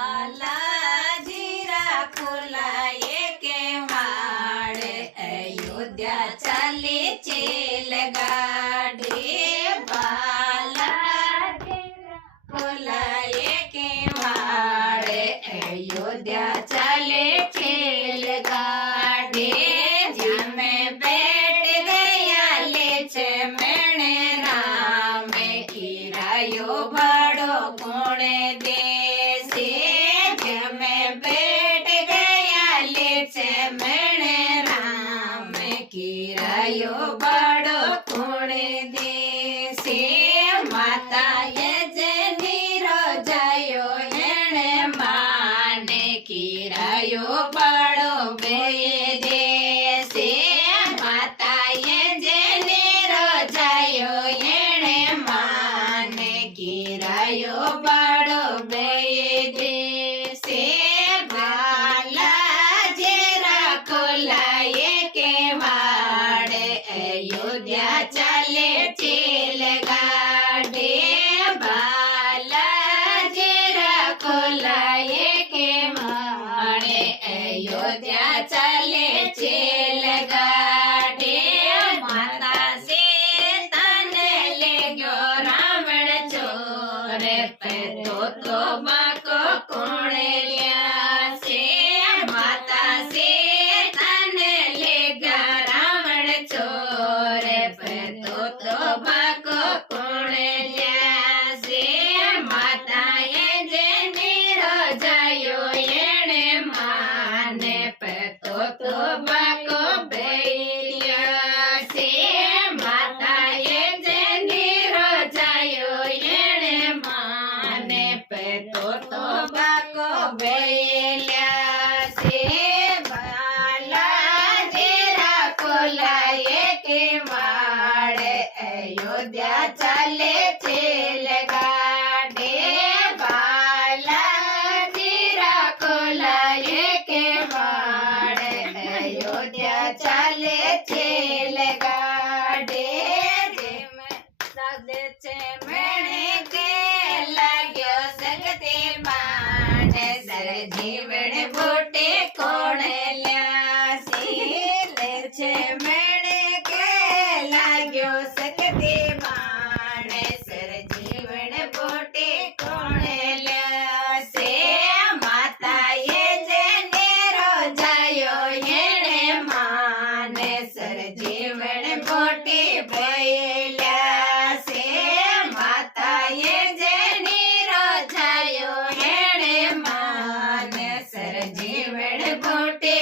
बालाजी राखुलाए के माड़े अयोध्या चली चेल गाड़ी बालाजी राखुलाए के माड़े अयोध्या चले चेल गाड़ी जमे बैठ गया लेचे मैंने राम हीरायो बड़ो कोणे दे किरायो बड़ो कोणे देसे माता ये नीरो जायो एणे माने किरायो बड़ो बे देसे माता ये नीरो जायो एणे माने किरायो बड़ो बे देसे बालाजी राखुलाए के माड़े अयोध्या चले चेल गाड़ी बालाजी राखुलाए के माड़े अयोध्या चले चेल गाड़ी माता सीता ने ले गयो रावण चोर पे तो बाको कोणे लिया से माता सीता ने ले गया रावण चोर पे तो बाको कोणे लिया से माता ये जे नीरो जायो एणे माने पे तो बाको बेलिया से माता ये जे नीरो जायो एणे माने पे तो बाको बेलिया से बालाजी राखुलाए के माड़े अयोध्या चले चेल गाड़ी बालाजी राखुलाए के माड़े अयोध्या चले चेल गाड़ी मैंने के लाग्यो सकते माने सर जीवन बोटे कोण लिया छे मैंने के लाग्यो सकते माने सर जीवन बोटे कोण लिया से माता ये जे नीरो जायो एणे माने सर जीवन बोटे भयला से माता ये जे नीरो जायो एणे माने सर जीवन बोटे